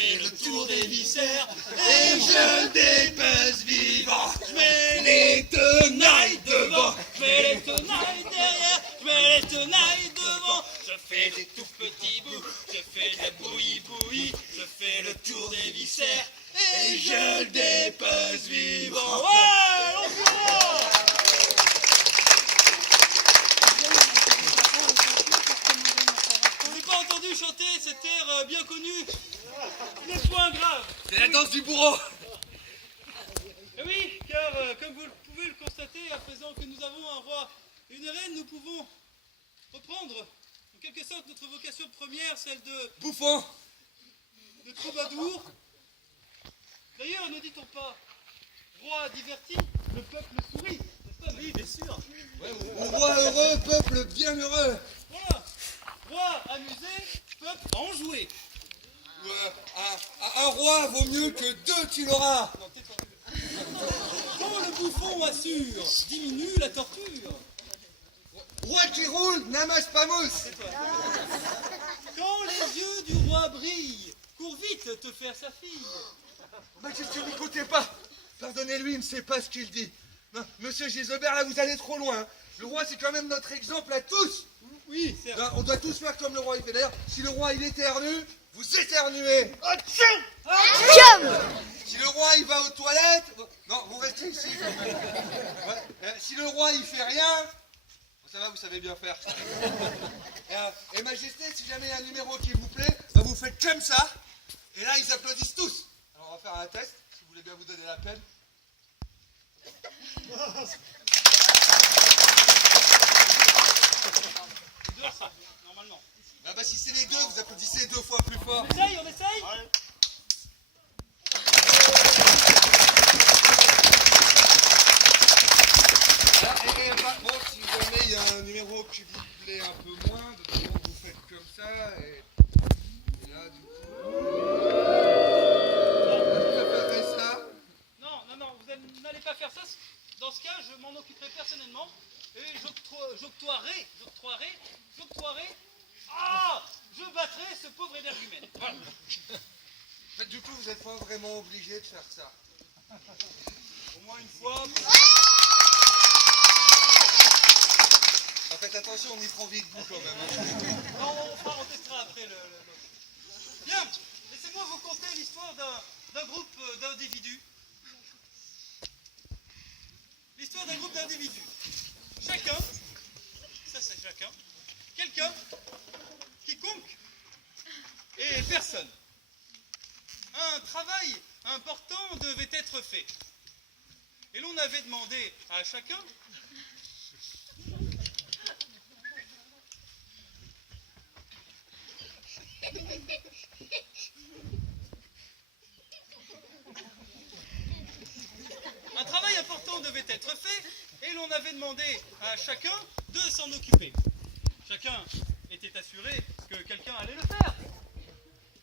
fais le tour des viscères et je le dépèse vivant. Je mets les tenailles devant, je mets les tenailles derrière, je mets les tenailles devant. Je fais des tout petits bouts, je fais de la bouillie, je fais le tour des viscères et je le dépèse vivant. Ouais, on voit. J'ai pas entendu chanter cet air bien connu, les points graves. C'est la danse du bourreau. Et oui, car comme vous pouvez le constater, à présent que nous avons un roi et une reine, nous pouvons reprendre en quelque sorte notre vocation première, celle de Bouffon. de troubadour. D'ailleurs, ne dit-on pas, roi diverti, le peuple sourit, n'est-ce pas? Oui, bien sûr. Ouais, roi heureux, peuple bien heureux. Voilà, roi amusé, peuple enjoué. Un roi vaut mieux que deux tu l'auras. Non, tais-toi. Quand le bouffon assure, diminue la torture. Roi qui roule, n'amasse pas mousse. Tais-toi. Quand les yeux du roi brillent, cours vite te faire sa fille. Majesté, n'écoutez pas. Pardonnez-lui, il ne sait pas ce qu'il dit. Non, monsieur Gisebert, là, vous allez trop loin. Le roi, c'est quand même notre exemple à tous. Oui, c'est Non, on doit tous faire comme le roi il fait. D'ailleurs, si le roi il éternue, vous éternuez. Si le roi il va aux toilettes, non, vous restez ici. Ouais, si le roi il fait rien, ça va, vous savez bien faire. Et Majesté, si jamais il y a un numéro qui vous plaît, bah, vous faites comme ça. Et là, ils applaudissent tous. Alors, on va faire un test, si vous voulez bien vous donner la peine. les deux, ça, normalement. Bah, si c'est les deux, vous applaudissez deux fois plus fort. On essaye ouais. Bon, si jamais il y a un numéro qui vous plaît un peu moins, de toute façon, vous faites comme ça, et là, du coup... Vous préférez ça? Non, vous n'allez pas faire ça. Dans ce cas, je m'en occuperai personnellement et j'octroierai, je battrai ce pauvre énergumène. Voilà. En fait, du coup, vous n'êtes pas vraiment obligé de faire ça. Au moins une fois. Faites attention, on y prend vite vous quand même. Non, on testera après le. Bien, laissez-moi vous conter l'histoire d'un groupe d'individus. L'histoire d'un groupe d'individus. Chacun, ça c'est chacun, quelqu'un, quiconque et personne. Un travail important devait être fait. Et l'on avait demandé à chacun et l'on avait demandé à chacun de s'en occuper. Chacun était assuré que quelqu'un allait le faire.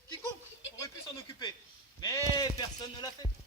Quiconque aurait pu s'en occuper. Mais personne ne l'a fait.